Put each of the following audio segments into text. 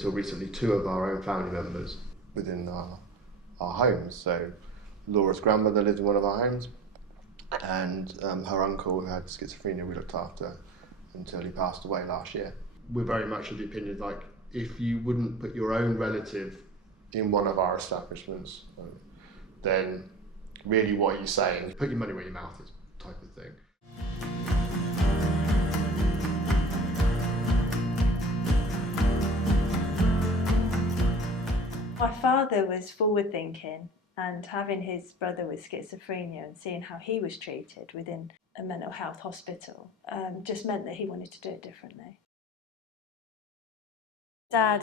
until recently, 2 of our own family members within our homes. So Laura's grandmother lived in one of our homes, and her uncle, who had schizophrenia, we looked after until he passed away last year. We're very much of the opinion, like, if you wouldn't put your own relative in one of our establishments, then really what you're saying, put your money where your mouth is, type of thing. My father was forward thinking, and having his brother with schizophrenia and seeing how he was treated within a mental health hospital just meant that he wanted to do it differently. Dad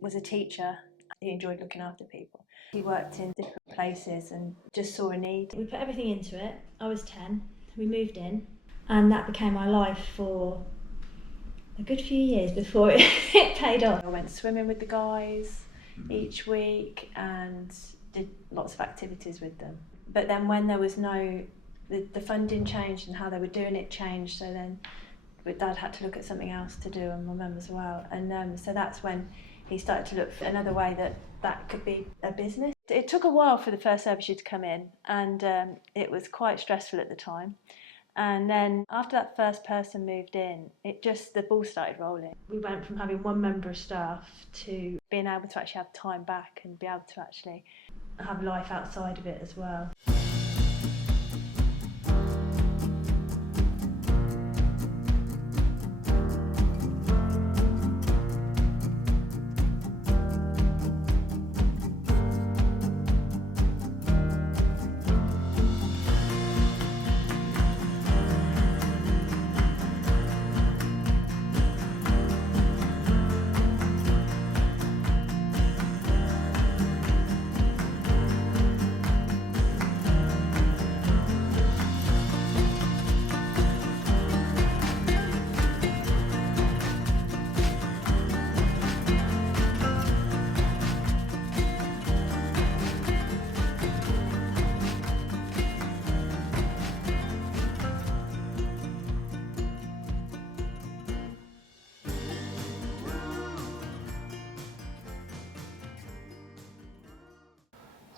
was a teacher. He enjoyed looking after people. He worked in different places and just saw a need. We put everything into it. I was 10. We moved in, and that became our life for a good few years before it paid off. I went swimming with the guys each week and did lots of activities with them. But then when there was the funding changed and how they were doing it changed, so then Dad had to look at something else to do, and my mum as well. And so that's when he started to look for another way that could be a business. It took a while for the first service to come in, and it was quite stressful at the time. And then after that first person moved in, the ball started rolling. We went from having one member of staff to being able to actually have time back and be able to actually have life outside of it as well.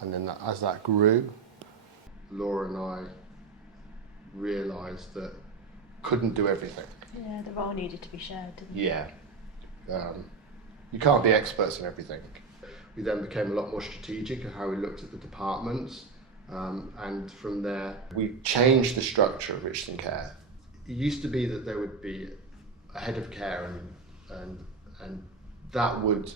And then as that grew, Laura and I realised that couldn't do everything. Yeah, the role needed to be shared, didn't it? Yeah. You can't be experts in everything. We then became a lot more strategic in how we looked at the departments, and from there we changed the structure of Richardson Care. It used to be that there would be a head of care and that would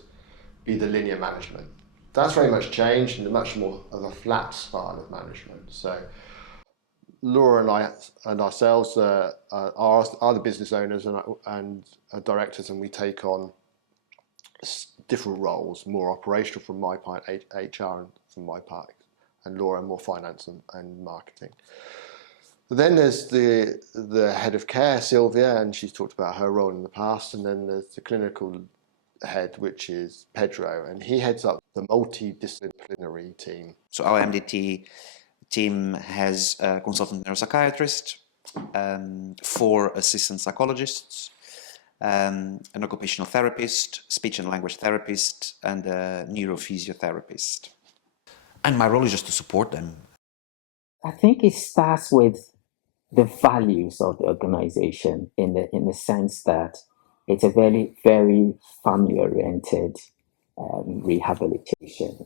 be the linear management. That's very much changed into much more of a flat style of management. So Laura and I and ourselves are the business owners and directors, and we take on different roles, more operational from my part, HR from my part, and Laura more finance and marketing. Then there's the head of care, Sylvia, and she's talked about her role in the past, and then there's the clinical head, which is Pedro, and he heads up the multidisciplinary team. So our MDT team has a consultant neuropsychiatrist, 4 assistant psychologists, an occupational therapist, speech and language therapist, and a neurophysiotherapist. And my role is just to support them. I think it starts with the values of the organization in the sense that it's a very, very family-oriented rehabilitation,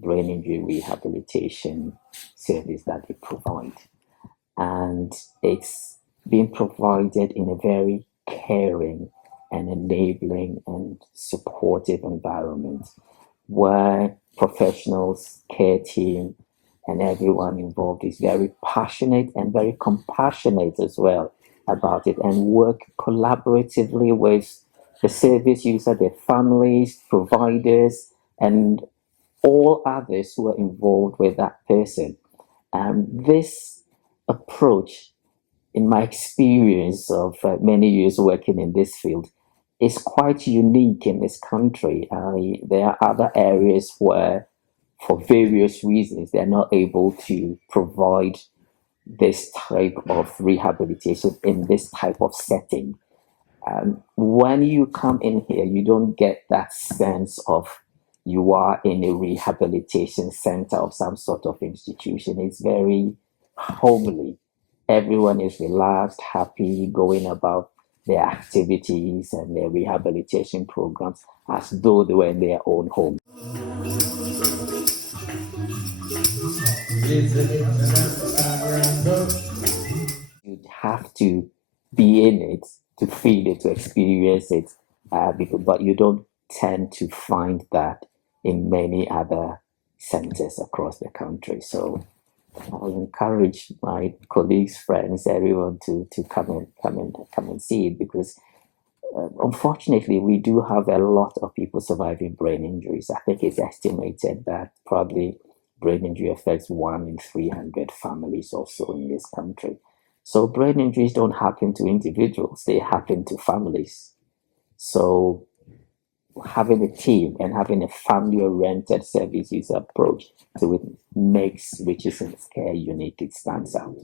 brain injury rehabilitation service that we provide. And it's being provided in a very caring and enabling and supportive environment where professionals, care team, and everyone involved is very passionate and very compassionate as well about it, and work collaboratively with the service user, their families, providers, and all others who are involved with that person. This approach, in my experience of many years working in this field, is quite unique in this country. There are other areas where, for various reasons, they're not able to provide this type of rehabilitation in this type of setting. When you come in here, you don't get that sense of you are in a rehabilitation center of some sort of institution. It's very homely. Everyone is relaxed, happy, going about their activities and their rehabilitation programs as though they were in their own home. You'd have to be in it to feel it, to experience it, but you don't tend to find that in many other centers across the country. So I'll encourage my colleagues, friends, everyone to come and see it, because unfortunately we do have a lot of people surviving brain injuries. I think it's estimated that probably brain injury affects 1 in 300 families or so in this country. So brain injuries don't happen to individuals, they happen to families. So having a team and having a family-oriented service user approach to it makes Richardson's Care unique. It stands out.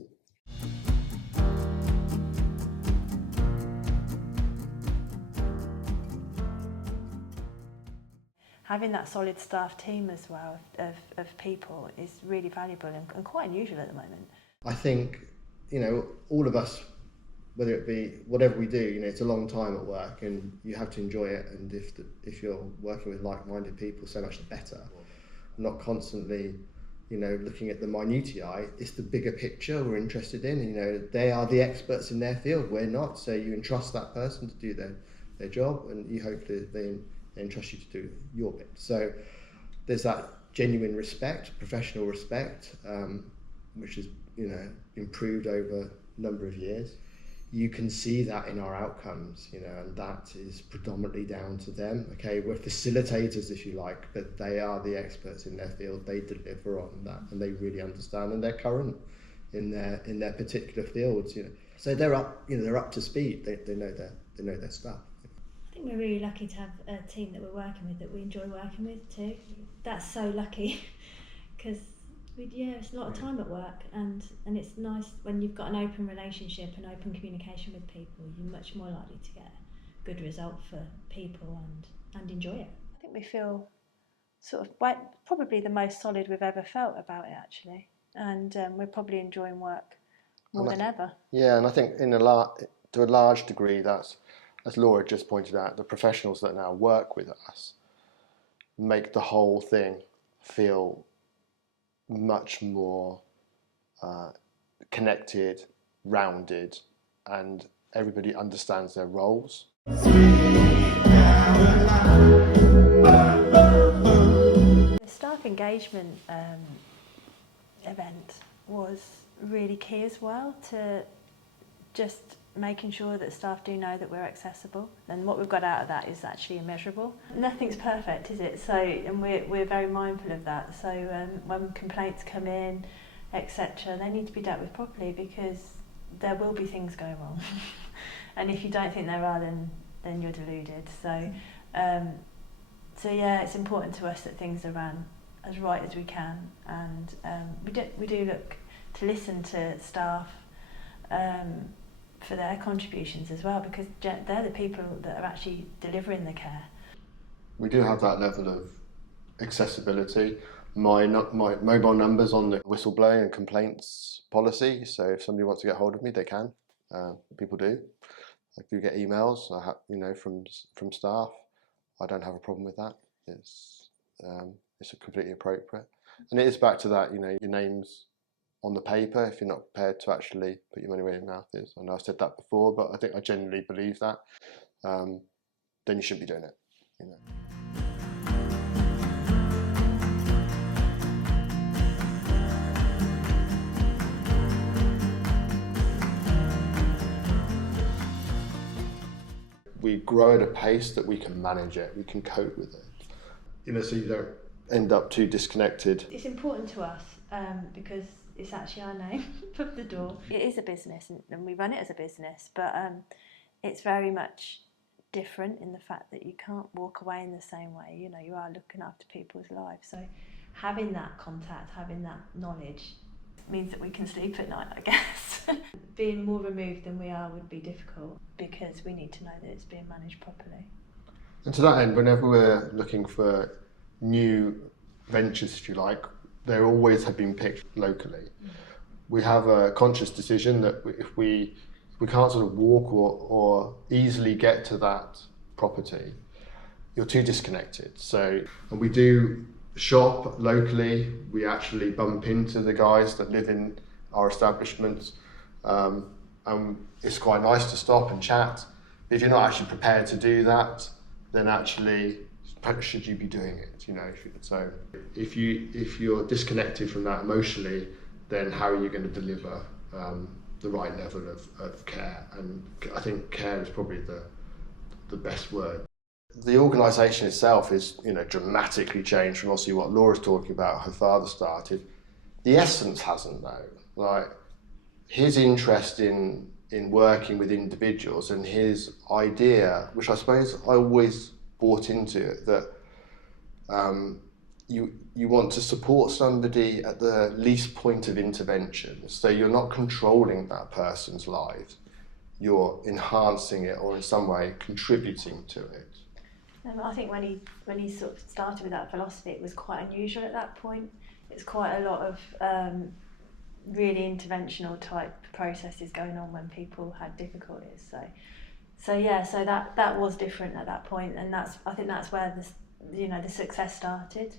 Having that solid staff team as well of people is really valuable and quite unusual at the moment. I think, all of us, whether it be whatever we do, it's a long time at work and you have to enjoy it. And if you're working with like-minded people, so much the better. Not constantly, looking at the minutiae. It's the bigger picture we're interested in. They are the experts in their field. We're not. So you entrust that person to do their job, and you hope that they entrust you to do your bit. So there's that genuine respect, professional respect, which has improved over a number of years. You can see that in our outcomes, and that is predominantly down to them. Okay, we're facilitators, if you like, but they are the experts in their field. They deliver on that, and they really understand, and they're current in their particular fields. So they're up to speed. They know their stuff. I think we're really lucky to have a team that we're working with that we enjoy working with too. That's so lucky, because it's a lot of time at work, and it's nice when you've got an open relationship and open communication with people. You're much more likely to get a good result for people and enjoy it. I think we feel sort of probably the most solid we've ever felt about it, actually, and we're probably enjoying work more than ever. Yeah, and I think to a large degree, that's, as Laura just pointed out, the professionals that now work with us make the whole thing feel much more connected, rounded, and everybody understands their roles. The staff engagement event was really key as well, to just making sure that staff do know that we're accessible, and what we've got out of that is actually immeasurable. Nothing's perfect, is it? So, and we're very mindful of that. So when complaints come in, etc., they need to be dealt with properly, because there will be things going wrong. And if you don't think there are, then you're deluded. So yeah, it's important to us that things are run as right as we can, and we do look to listen to staff for their contributions as well, because they're the people that are actually delivering the care. We do have that level of accessibility. My mobile number's on the whistleblowing and complaints policy, so if somebody wants to get hold of me, they can. People do. I do get emails, from staff. I don't have a problem with that. It's completely appropriate, and it is back to that. Your name's on the paper if you're not prepared to actually put your money where your mouth is. I know I've said that before, but I think I genuinely believe that. Then you shouldn't be doing it. We grow at a pace that we can manage it, we can cope with it. So you don't end up too disconnected. It's important to us because it's actually our name above the door. It is a business, and we run it as a business, but it's very much different in the fact that you can't walk away in the same way. You are looking after people's lives. So having that contact, having that knowledge means that we can sleep at night, I guess. Being more removed than we are would be difficult because we need to know that it's being managed properly. And to that end, whenever we're looking for new ventures, if you like, they always have been picked locally. We have a conscious decision that if we can't sort of walk or easily get to that property, you're too disconnected. So, and we do shop locally. We actually bump into the guys that live in our establishments, and it's quite nice to stop and chat. But if you're not actually prepared to do that, then actually, should you be doing it? You know, so if you're disconnected from that emotionally, then how are you going to deliver the right level of care? And I think care is probably the best word. The organisation itself is, you know, dramatically changed from obviously what Laura's talking about, her father started. The essence hasn't though. Like his interest in working with individuals and his idea, which I suppose I always bought into it, that you want to support somebody at the least point of intervention. So you're not controlling that person's life, you're enhancing it or in some way contributing to it. I think when he sort of started with that philosophy, it was quite unusual at that point. It's quite a lot of really interventional type processes going on when people had difficulties. So that was different at that point, and I think that's where the success started.